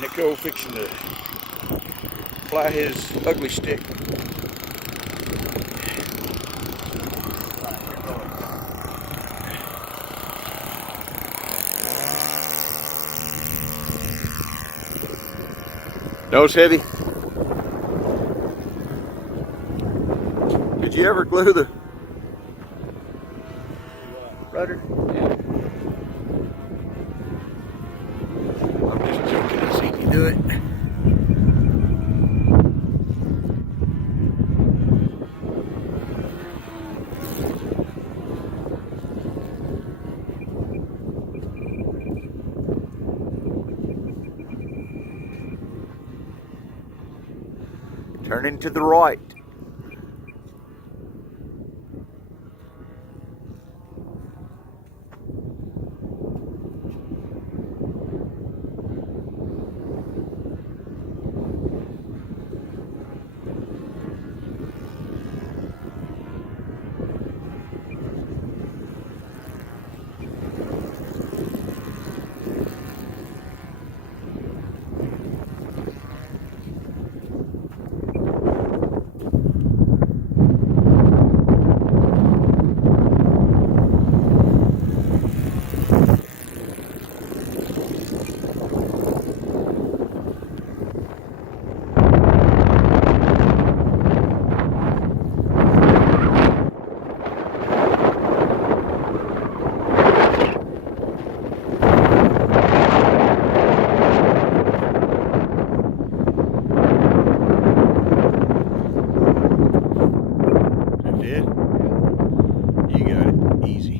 Nico fixing to fly his ugly stick. Nose heavy. Did you ever glue the rudder? Yeah. I'm just joking. I seen you do it. Turning to the right. Did? You got it. Easy.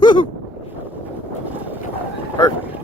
Woohoo! Perfect.